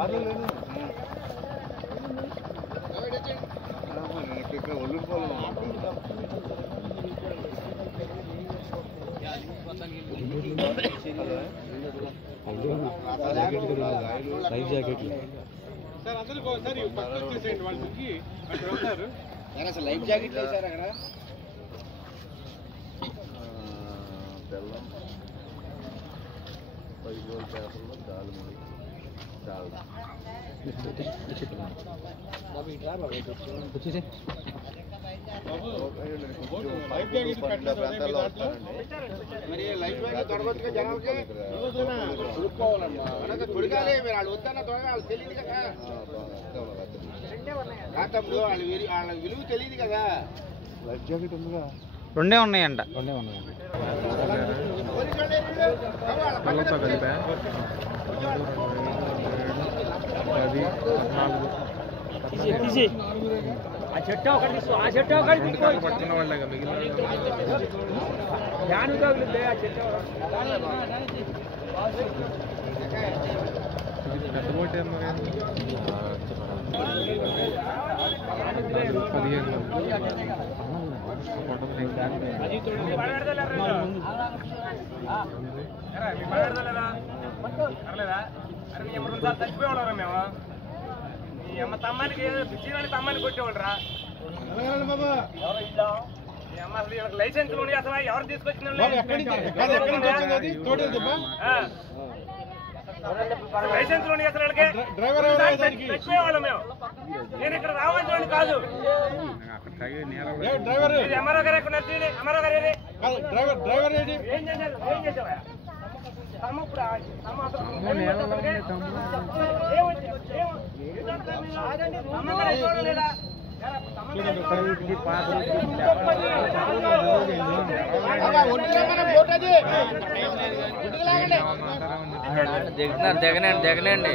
life jacket sir అందరూ ఒకసారి పక్కకు వచ్చేసేయండి వాళ్ళకి అక్కడ వస్తారు సార్ అసలు లైఫ్ జాకెట్ లేదు సార్ అక్కడ బెల్లం 10 రోజుల పేపర్లో దాల్ ముడి దాల్ వచ్చేసి లైఫ్ జాకెట్ పెట్టలేదు మరి లైఫ్ జాకెట్ తొడగొచ్చుగా జనాలకి తొడుక్కోవాలమ్మా మనకు తొడగాలి మీరు వాళ్ళు వద్దన్న తొడగా వాళ్ళు తెలియదు కదా కాతప్పుడు వాళ్ళ విలువ తెలియదు కదా లైఫ్ జాకెట్ ఉందిగా రెండే ఉన్నాయంట కళ్ళతో కలిపా 10 ఆ చెట్టు ఒకటి తీసుకో ఆ చెట్టు ఒకటి తీసుకో పడుతున్న వాళ్ళగా మిగిలిన ధ్యానం తగులుద్దే ఆ చెట్టు పెద్ద బోట్ ఏమన్నా 15 చచ్చిపోయేవాళ్ళరా మేము ఈ అమ్మ తమ్మానికి జీవాన్ని తమ్మాన్ని కొట్టేవాళ్ళరా అమ్మ అసలు వీళ్ళకి లైసెన్స్ అసలు ఎవరు తీసుకొచ్చిన లైసెన్స్ లోని అసలు చచ్చిపోయేవాళ్ళం మేము నేను ఇక్కడ రావాల్సిన కాదు అమ్మారావు గారు ఎక్కడ అమ్మారావు గారు ఏం చేసావా దిగనండి